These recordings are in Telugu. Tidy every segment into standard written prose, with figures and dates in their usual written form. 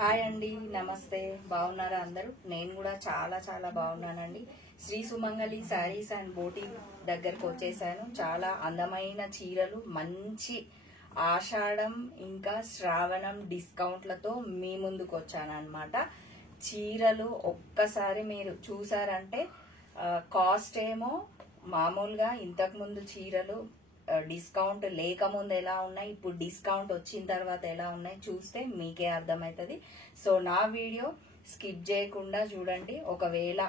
హాయ్ అండి, నమస్తే. బాగున్నారా అందరూ? నేను కూడా చాలా చాలా బాగున్నానండి. శ్రీ సుమంగళి శారీస్ అండ్ బోటీ దగ్గరకు వచ్చేసాను. చాలా అందమైన చీరలు, మంచి ఆషాఢం ఇంకా శ్రావణం డిస్కౌంట్లతో మీ ముందుకు వచ్చాను అనమాట. చీరలు ఒక్కసారి మీరు చూసారంటే కాస్ట్ ఏమో మామూలుగా ఇంతకుముందు చీరలు డిస్కౌంట్ లేకముందు ఎలా ఉన్నాయి, ఇప్పుడు డిస్కౌంట్ వచ్చిన తర్వాత ఎలా ఉన్నాయి చూస్తే మీకే అర్థమవుతుంది. సో నా వీడియో స్కిప్ చేయకుండా చూడండి. ఒకవేళ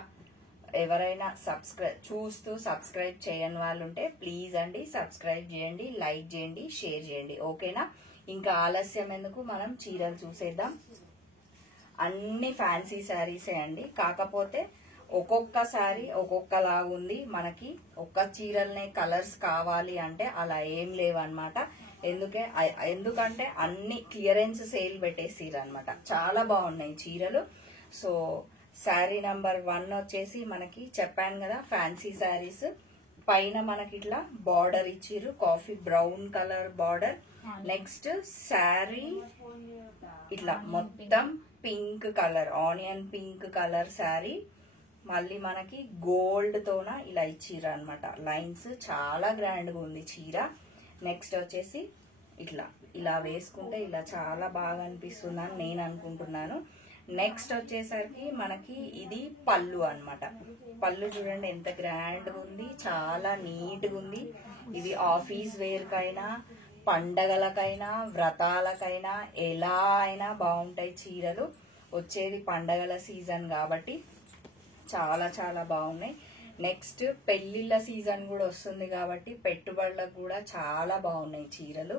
ఎవరైనా సబ్స్క్రైబ్ చేయని వాళ్ళు ఉంటే ప్లీజ్ అండి సబ్స్క్రైబ్ చేయండి, లైక్ చేయండి, షేర్ చేయండి. ఓకేనా? ఇంకా ఆలస్యం ఎందుకు, మనం చీరలు చూసేద్దాం. అన్ని ఫ్యాన్సీ శారీసే అండి, కాకపోతే ఒక్కొక్కసారి ఒక్కొక్కలాగుంది. మనకి ఒక్క చీరలనే కలర్స్ కావాలి అంటే అలా ఏం లేవన్నమాట. ఎందుకంటే అన్ని క్లియరెన్స్ సేల్ పెట్టేసిరన్నమాట. చాలా బాగున్నాయి చీరలు. సో శారీ నంబర్ 1 వచ్చేసి మనకి చెప్పాను కదా, ఫ్యాన్సీ శారీస్. పైన మనకి ఇట్లా బార్డర్ ఇచ్చిర్రు, coffee brown colour border. Next sari ఇట్లా మొత్తం pink colour, onion pink colour sari. మళ్ళీ మనకి గోల్డ్ తోన ఇలా ఇచ్చిర్రు అనమాట లైన్స్. చాలా గ్రాండ్ గా ఉంది చీర. నెక్స్ట్ వచ్చేసి ఇలా వేసుకుంటే ఇలా చాలా బాగా అనిపిస్తుంది అని నేను అనుకుంటున్నాను. నెక్స్ట్ వచ్చేసరికి మనకి ఇది పళ్ళు అన్నమాట. పళ్ళు చూడండి ఎంత గ్రాండ్ గా ఉంది, చాలా నీట్ గా ఉంది. ఇది ఆఫీస్ వేర్ కైనా, పండగలకైనా, వ్రతాలకైనా ఎలా అయినా బాగుంటాయి చీరలు. వచ్చేది పండగల సీజన్ కాబట్టి చాలా చాలా బాగున్నాయి. నెక్స్ట్ పెళ్లిళ్ళ సీజన్ కూడా వస్తుంది కాబట్టి పెట్టుబడులకు కూడా చాలా బాగున్నాయి చీరలు.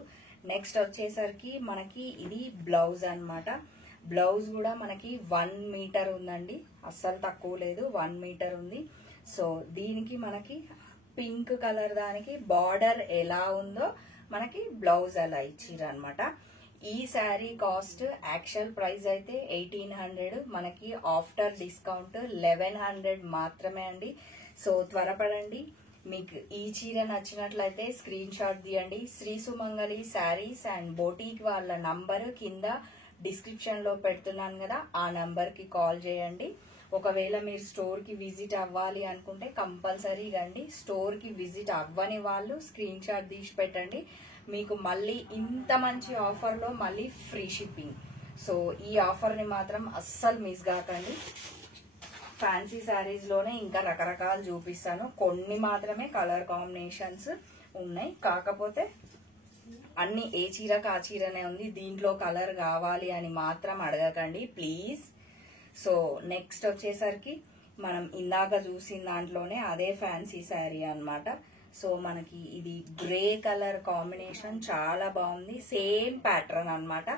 నెక్స్ట్ వచ్చేసరికి మనకి ఇది బ్లౌజ్ అన్నమాట. బ్లౌజ్ కూడా మనకి 1 మీటర్ ఉందండి, అస్సలు తక్కువ లేదు, 1 మీటర్ ఉంది. సో దీనికి మనకి పింక్ కలర్ దానికి బార్డర్ ఎలా ఉందో మనకి బ్లౌజ్ అలా ఇచ్చిర్రు అనమాట. ఈ శారీ కాస్ట్ యాక్చువల్ ప్రైస్ అయితే 1800, మనకి ఆఫ్టర్ డిస్కౌంట్ 1100 మాత్రమే అండి. సో త్వరపడండి. మీకు ఈ చీర నచ్చినట్లయితే స్క్రీన్ షాట్ తీయండి. శ్రీ సుమంగళి శారీస్ అండ్ బోటీక్ వాళ్ళ నంబర్ కింద డిస్క్రిప్షన్ లో పెడుతున్నాను కదా, ఆ నంబర్ కి కాల్ చేయండి. ఒకవేళ మీరు స్టోర్ కి విజిట్ అవ్వాలి అనుకుంటే కంపల్సరీగా అండి. స్టోర్ కి విజిట్ అవ్వని వాళ్ళు స్క్రీన్ షాట్ తీసి పెట్టండి. మీకు మళ్ళీ ఇంత మంచి ఆఫర్ లో మళ్ళీ ఫ్రీ షిప్పింగ్. సో ఈ ఆఫర్ ని మాత్రం అస్సలు మిస్ కాకండి. ఫ్యాన్సీ శారీస్ లోనే ఇంకా రకరకాలు చూపిస్తాను, కొన్ని మాత్రమే కలర్ కాంబినేషన్స్ ఉన్నాయి. కాకపోతే అన్ని ఏ చీరకు ఆ చీరనే ఉంది, దీంట్లో కలర్ కావాలి అని మాత్రం అడగకండి ప్లీజ్. సో నెక్స్ట్ వచ్చేసరికి మనం ఇందాక చూసిన దాంట్లోనే అదే ఫ్యాన్సీ శారీ అన్నమాట. సో మనకి ఇది గ్రే కలర్ కాంబినేషన్ చాలా బాగుంది, సేమ్ ప్యాటర్న్ అన్నమాట.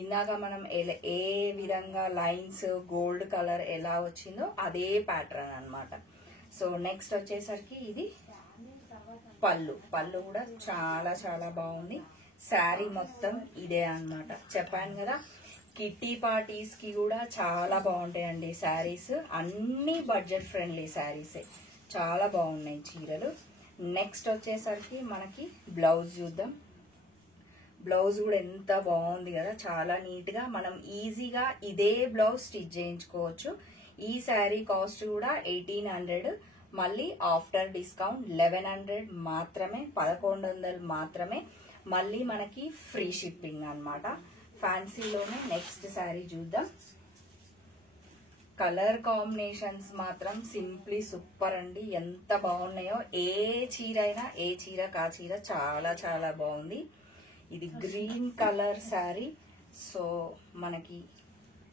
ఇందాక మనం ఏ విధంగా లైన్స్ గోల్డ్ కలర్ ఎలా వచ్చిందో అదే ప్యాటర్న్ అన్నమాట. సో నెక్స్ట్ వచ్చేసరికి ఇది పళ్ళు కూడా చాలా చాలా బాగుంది. శారీ మొత్తం ఇదే అన్నమాట. చెప్పాను కదా, కిట్టి పార్టీస్ కి కూడా చాలా బాగుంటాయండి శారీస్. అన్ని బడ్జెట్ ఫ్రెండ్లీ శారీసే, చాలా బాగున్నాయి చీరలు. నెక్స్ట్ వచ్చేసరికి మనకి బ్లౌజ్ చూద్దాం. బ్లౌజ్ కూడా ఎంత బాగుంది కదా, చాలా నీట్ గా మనం ఈజీగా ఇదే బ్లౌజ్ స్టిచ్ చేయించుకోవచ్చు. ఈ శారీ కాస్ట్ కూడా 1800, మళ్ళీ ఆఫ్టర్ డిస్కౌంట్ 1100 మాత్రమే, 1100 మాత్రమే. మళ్ళీ మనకి ఫ్రీ షిప్పింగ్ అన్నమాట. ఫ్యాన్సీలోనే నెక్స్ట్ శారీ చూద్దాం. కలర్ కాంబినేషన్స్ మాత్రం సింప్లీ సూపర్ అండి, ఎంత బాగున్నాయో. ఏ చీర అయినా ఏ చీర కా చీర చాలా చాలా బాగుంది. ఇది గ్రీన్ కలర్ శారీ. సో మనకి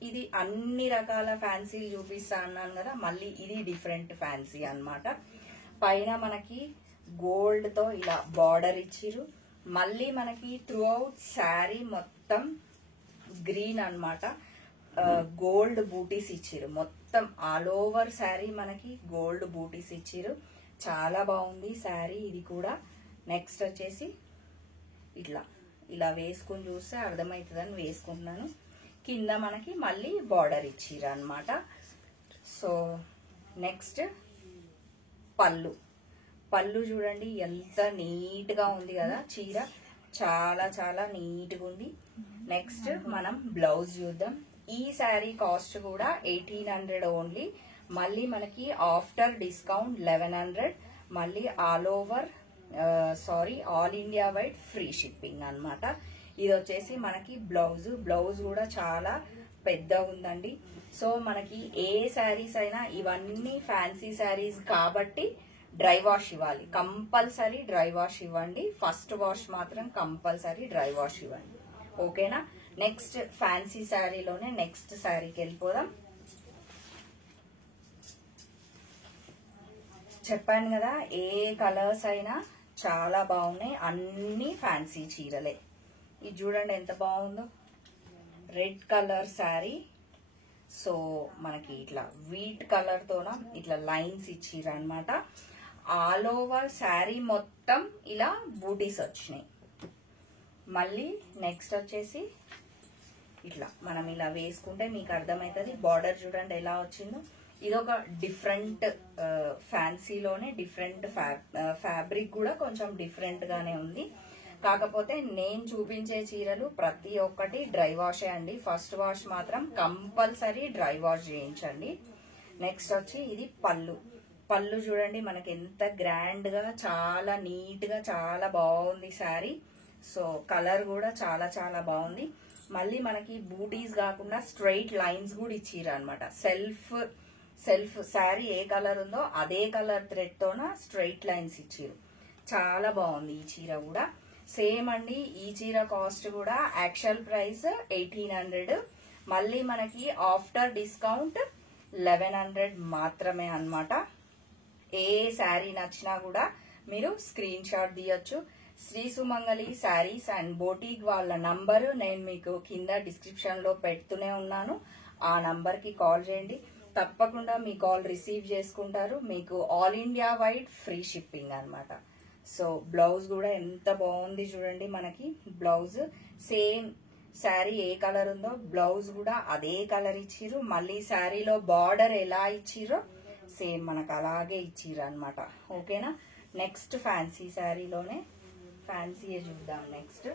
ఇది అన్ని రకాల ఫ్యాన్సీలు చూపిస్తా అన్నాను కదా, మళ్ళీ ఇది డిఫరెంట్ ఫ్యాన్సీ అన్నమాట. పైన మనకి గోల్డ్ తో ఇలా బార్డర్ ఇచ్చిరు. మళ్ళీ మనకి త్రూ అవుట్ శారీ మొత్తం గ్రీన్ అన్నమాట. గోల్డ్ బూటీస్ ఇచ్చిరు, మొత్తం ఆల్ ఓవర్ శారీ మనకి గోల్డ్ బూటీస్ ఇచ్చిరు. చాలా బాగుంది శారీ ఇది కూడా. నెక్స్ట్ వచ్చేసి ఇలా వేసుకుని చూస్తే అర్థమవుతుందని వేసుకుంటున్నాను. కింద మనకి మళ్ళీ బార్డర్ ఇచ్చిరు అన్నమాట. సో నెక్స్ట్ పళ్ళు చూడండి ఎంత నీట్ గా ఉంది కదా చీర, చాలా చాలా నీట్ గా ఉంది. నెక్స్ట్ మనం బ్లౌజ్ చూద్దాం. ఈ శారీ కాస్ట్ కూడా 1800 ఓన్లీ. మళ్ళీ మనకి ఆఫ్టర్ డిస్కౌంట్ 1100. మళ్ళీ all over all India wide free shipping అన్నమాట. ఇది వచ్చేసి మనకి బ్లౌజ్ కూడా చాలా పెద్ద ఉందండి. సో మనకి ఏ శారీస్ అయినా ఇవన్నీ ఫ్యాన్సీ శారీస్ కాబట్టి డ్రై వాష్ ఇవ్వాలి, కంపల్సరీ డ్రై వాష్ ఇవ్వండి. ఫస్ట్ వాష్ మాత్రం కంపల్సరీ డ్రై వాష్ ఇవ్వండి, ఓకేనా. నెక్స్ట్ ఫ్యాన్సీ శారీలోనే నెక్స్ట్ శారీకి వెళ్ళిపోదాం. చెప్పాను కదా ఏ కలర్స్ అయినా చాలా బాగున్నాయి, అన్ని ఫ్యాన్సీ చీరలే. ఇది చూడండి ఎంత బాగుందో, రెడ్ కలర్ శారీ. సో మనకి ఇట్లా వీట్ కలర్ తోన ఇట్లా లైన్స్ ఇచ్చిర్రు అనమాట. ఆల్ ఓవర్ శారీ మొత్తం ఇలా బూటీస్ వచ్చినాయి. మళ్ళీ నెక్స్ట్ వచ్చేసి ఇట్లా మనం ఇలా వేసుకుంటే మీకు అర్థమవుతుంది. బార్డర్ చూడండి ఎలా వచ్చిందో. ఇది ఒక డిఫరెంట్ ఫ్యాన్సీలోనే డిఫరెంట్ ఫ్యాబ్రిక్ కూడా కొంచెం డిఫరెంట్ గానే ఉంది. కాకపోతే నేను చూపించే చీరలు ప్రతి ఒక్కటి డ్రై వాషే అండి. ఫస్ట్ వాష్ మాత్రం కంపల్సరీ డ్రై వాష్ చేయించండి. నెక్స్ట్ వచ్చి ఇది పళ్ళు చూడండి మనకి ఎంత గ్రాండ్ గా చాలా నీట్ గా చాలా బాగుంది శారీ. సో కలర్ కూడా చాలా చాలా బాగుంది. మళ్ళీ మనకి బూటీస్ కాకుండా స్ట్రైట్ లైన్స్ కూడా ఇచ్చిర్రు అనమాట. సెల్ఫ్ శారీ ఏ కలర్ ఉందో అదే కలర్ థ్రెడ్ తోన స్ట్రైట్ లైన్స్ ఇచ్చిర్రు. చాలా బాగుంది ఈ చీర కూడా. సేమ్ అండి, ఈ చీర కాస్ట్ కూడా యాక్చువల్ ప్రైస్ 1800. మళ్ళీ మనకి ఆఫ్టర్ డిస్కౌంట్ 1100 మాత్రమే అన్నమాట. ఏ శారీ నచ్చినా కూడా మీరు స్క్రీన్ షాట్ తీయొచ్చు. శ్రీ సుమంగళి శారీస్ అండ్ బోటిక్ వాళ్ళ నంబరు నేను మీకు కింద డిస్క్రిప్షన్ లో పెడుతూనే ఉన్నాను. ఆ నంబర్ కి కాల్ చేయండి, తప్పకుండా మీ కాల్ రిసీవ్ చేసుకుంటారు. మీకు all India wide free shipping అన్నమాట. సో బ్లౌజ్ కూడా ఎంత బాగుంది చూడండి. మనకి బ్లౌజ్ సేమ్ శారీ ఏ కలర్ ఉందో బ్లౌజ్ కూడా అదే కలర్ ఇచ్చిర్రు. మళ్ళీ శారీలో బార్డర్ ఎలా ఇచ్చిర్రో సేమ్ మనకు అలాగే ఇచ్చిర్రు అనమాట, ఓకేనా. నెక్స్ట్ ఫ్యాన్సీ శారీలోనే ఫ్యాన్సీ చూద్దాం. నెక్స్ట్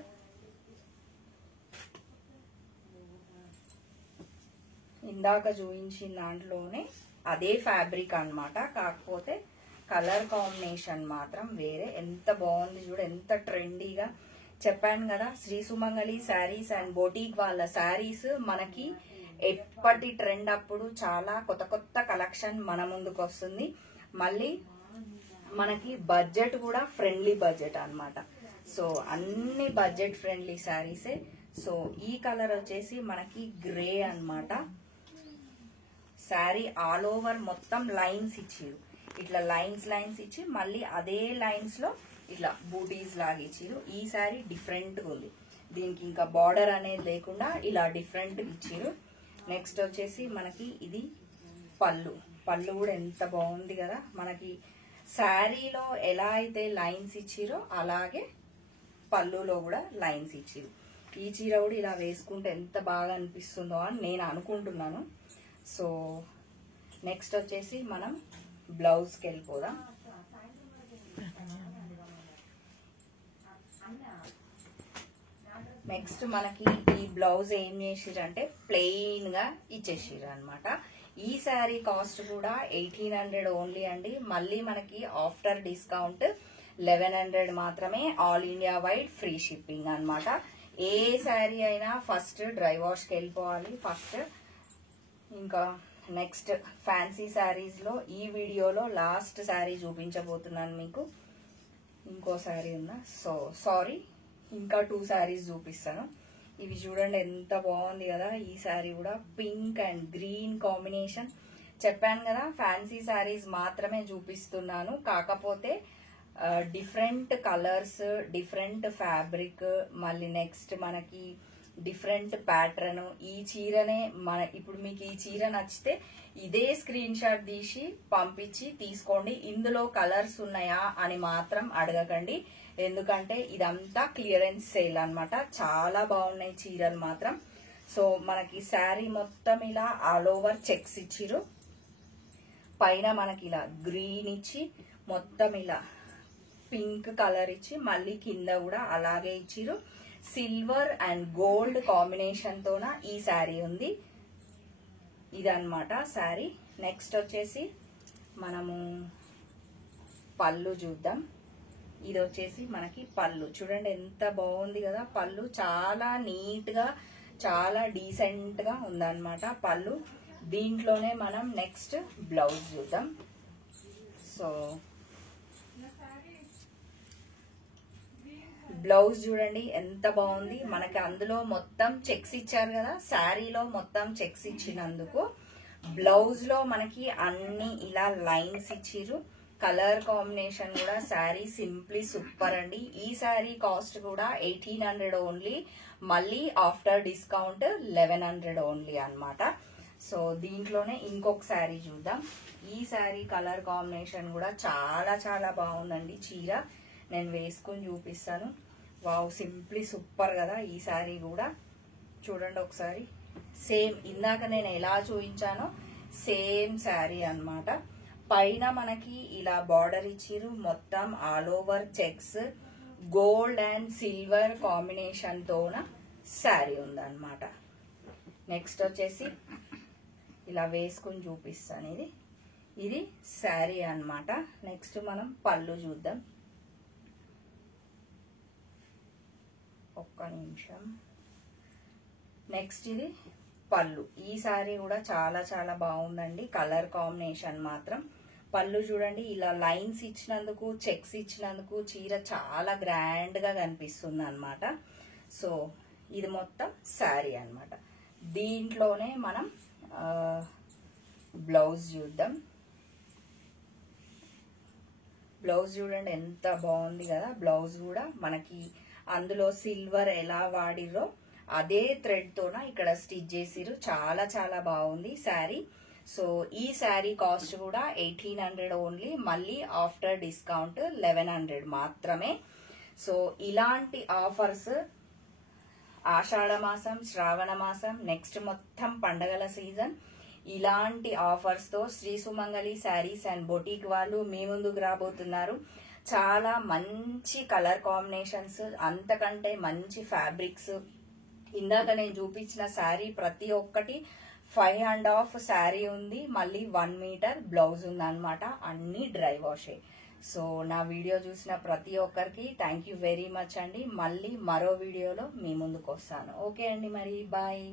ఇందాక చూపించిన దాంట్లోనే అదే ఫ్యాబ్రిక్ అన్నమాట, కాకపోతే కలర్ కాంబినేషన్ మాత్రం వేరే. ఎంత బాగుంది చూడ, ఎంత ట్రెండీగా. చెప్పాను కదా శ్రీ సుమంగళి శారీస్ అండ్ బోటిక్ వాళ్ళ శారీస్ మనకి ఎప్పటి ట్రెండ్ అప్పుడు చాలా కొత్త కొత్త కలెక్షన్ మన ముందుకు వస్తుంది. మళ్ళీ మనకి బడ్జెట్ కూడా ఫ్రెండ్లీ బడ్జెట్ అన్నమాట. సో అన్ని బడ్జెట్ ఫ్రెండ్లీ శారీసే. సో ఈ కలర్ వచ్చేసి మనకి గ్రే అన్నమాట. శారీ ఆల్ ఓవర్ మొత్తం లైన్స్ ఇచ్చిరు, ఇట్లా లైన్స్ ఇచ్చి మళ్ళీ అదే లైన్స్ లో ఇట్లా బూటీస్ లాగా ఇచ్చిరు. ఈ శారీ డిఫరెంట్ గా ఉంది, దీనికి ఇంకా బార్డర్ అనేది లేకుండా ఇలా డిఫరెంట్ ఇచ్చిరు. నెక్స్ట్ వచ్చేసి మనకి ఇది పళ్ళు కూడా ఎంత బాగుంది కదా. మనకి శారీలో ఎలా అయితే లైన్స్ ఇచ్చిరో అలాగే పళ్ళులో కూడా లైన్స్ ఇచ్చిరు. ఈ చీర కూడా ఇలా వేసుకుంటే ఎంత బాగా అనిపిస్తుందో అని నేను అనుకుంటున్నాను. సో నెక్స్ట్ వచ్చేసి మనం బ్లౌజ్ కి వెళ్ళిపోదాం. నెక్స్ట్ మనకి ఈ బ్లౌజ్ ఏం చేసిరంటే ప్లెయిన్ గా ఇచ్చేసిరు అనమాట. ఈ శారీ కాస్ట్ కూడా 1800 ఓన్లీ అండి. మళ్ళీ మనకి ఆఫ్టర్ డిస్కౌంట్ 1100 మాత్రమే. All India wide free shipping అన్నమాట. ఏ శారీ అయినా ఫస్ట్ డ్రై వాష్ కి వెళ్ళిపోవాలి ఫస్ట్. ఇంకా నెక్స్ట్ ఫ్యాన్సీ శారీస్ లో ఈ వీడియోలో లాస్ట్ శారీ చూపించబోతున్నాను మీకు. ఇంకో శారీ ఉందా, సో సారీ ఇంకా 2 శారీస్ చూపిస్తాను. ఇవి చూడండి ఎంత బాగుంది కదా. ఈ శారీ కూడా పింక్ అండ్ గ్రీన్ కాంబినేషన్. చెప్పాను కదా ఫ్యాన్సీ శారీస్ మాత్రమే చూపిస్తున్నాను, కాకపోతే డిఫరెంట్ కలర్స్, డిఫరెంట్ ఫ్యాబ్రిక్, మళ్ళీ నెక్స్ట్ మనకి డిఫరెంట్ ప్యాటర్న్. ఈ చీరనే ఇప్పుడు మీకు ఈ చీర నచ్చితే ఇదే స్క్రీన్ షాట్ తీసి పంపించి తీసుకోండి. ఇందులో కలర్స్ ఉన్నాయా అని మాత్రం అడగకండి, ఎందుకంటే ఇదంతా క్లియరెన్స్ సేల్ అన్నమాట. చాలా బాగున్నాయి చీరలు మాత్రం. సో మనకి శారీ మొత్తం ఇలా ఆల్ ఓవర్ చెక్స్ ఇచ్చిరు. పైన మనకి ఇలా గ్రీన్ ఇచ్చి మొత్తం ఇలా పింక్ కలర్ ఇచ్చి మళ్ళీ కింద కూడా అలాగే ఇచ్చిరు. సిల్వర్ అండ్ గోల్డ్ కాంబినేషన్ తోన ఈ శారీ ఉంది. ఇదన్నమాట శారీ. నెక్స్ట్ వచ్చేసి మనము పళ్ళు చూద్దాం. ఇది వచ్చేసి మనకి పళ్ళు చూడండి ఎంత బాగుంది కదా. పళ్ళు చాలా నీట్ గా చాలా డీసెంట్ గా ఉందన్నమాట పళ్ళు. దీంట్లోనే మనం నెక్స్ట్ బ్లౌజ్ చూద్దాం. సో బ్లౌజ్ చూడండి ఎంత బాగుంది మనకి. అందులో మొత్తం చెక్స్ ఇచ్చారు కదా, శారీలో మొత్తం చెక్స్ ఇచ్చినందుకు బ్లౌజ్ లో మనకి అన్ని ఇలా లైన్స్ ఇచ్చిర్రు. కలర్ కాంబినేషన్ కూడా శారీ సింప్లీ సూపర్ అండి. ఈ శారీ కాస్ట్ కూడా 1800 ఓన్లీ, మళ్ళీ ఆఫ్టర్ డిస్కౌంట్ 1100 ఓన్లీ అన్నమాట. సో దీంట్లోనే ఇంకొక శారీ చూద్దాం. ఈ శారీ కలర్ కాంబినేషన్ కూడా చాలా చాలా బాగుందండి. చీర నేను వేసుకుని చూపిస్తాను. వావ్ సింప్లీ సూపర్ కదా. ఈ శారీ కూడా చూడండి ఒకసారి. సేమ్ ఇందాక నేను ఎలా చూపించానో సేమ్ శారీ అన్నమాట. పైన మనకి ఇలా బార్డర్ ఇచ్చిరు, మొత్తం all over checks gold and silver combination తోన శారీ ఉందన్నమాట. నెక్స్ట్ వచ్చేసి ఇలా వేసుకుని చూపిస్తాను. ఇది శారీ అన్నమాట. నెక్స్ట్ మనం పళ్ళు చూద్దాం. ఒక్క నిమిషం. నెక్స్ట్ ఇది పళ్ళు. ఈ శారీ కూడా చాలా చాలా బాగుందండి. కలర్ కాంబినేషన్ మాత్రం. పళ్ళు చూడండి ఇలా లైన్స్ ఇచ్చినందుకు చెక్స్ ఇచ్చినందుకు చీర చాలా గ్రాండ్ గా కనిపిస్తుంది అన్నమాట. సో ఇది మొత్తం శారీ అన్నమాట. దీంట్లోనే మనం బ్లౌజ్ చూద్దాం. బ్లౌజ్ చూడండి ఎంత బాగుంది కదా. బ్లౌజ్ కూడా మనకి అందులో సిల్వర్ ఎలా వాడిరో అదే థ్రెడ్ తోన ఇక్కడ స్టిచ్ చేసిరు. చాలా చాలా బాగుంది శారీ. సో ఈ శారీ కాస్ట్ కూడా 1800 ఓన్లీ, మళ్ళీ ఆఫ్టర్ డిస్కౌంట్ 1100 మాత్రమే. సో ఇలాంటి ఆఫర్స్ ఆషాఢ మాసం, శ్రావణ మాసం, నెక్స్ట్ మొత్తం పండగల సీజన్, ఇలాంటి ఆఫర్స్ తో శ్రీ సుమంగళి శారీస్ అండ్ బొటిక్ వాళ్ళు మీ ముందుకు రాబోతున్నారు. చాలా మంచి కలర్ కాంబినేషన్స్, అంతకంటే మంచి ఫ్యాబ్రిక్స్. ఇందాక నేను చూపించిన శారీ ప్రతి ఒక్కటి 5.5 శారీ ఉంది, మళ్ళీ 1 మీటర్ బ్లౌజ్ ఉంది అనమాట. అన్ని డ్రై వాషే. సో నా వీడియో చూసిన ప్రతి ఒక్కరికి థ్యాంక్ యూ వెరీ మచ్ అండి. మళ్ళీ మరో వీడియోలో మీ ముందుకు వస్తాను. ఓకే అండి, మరి బాయ్.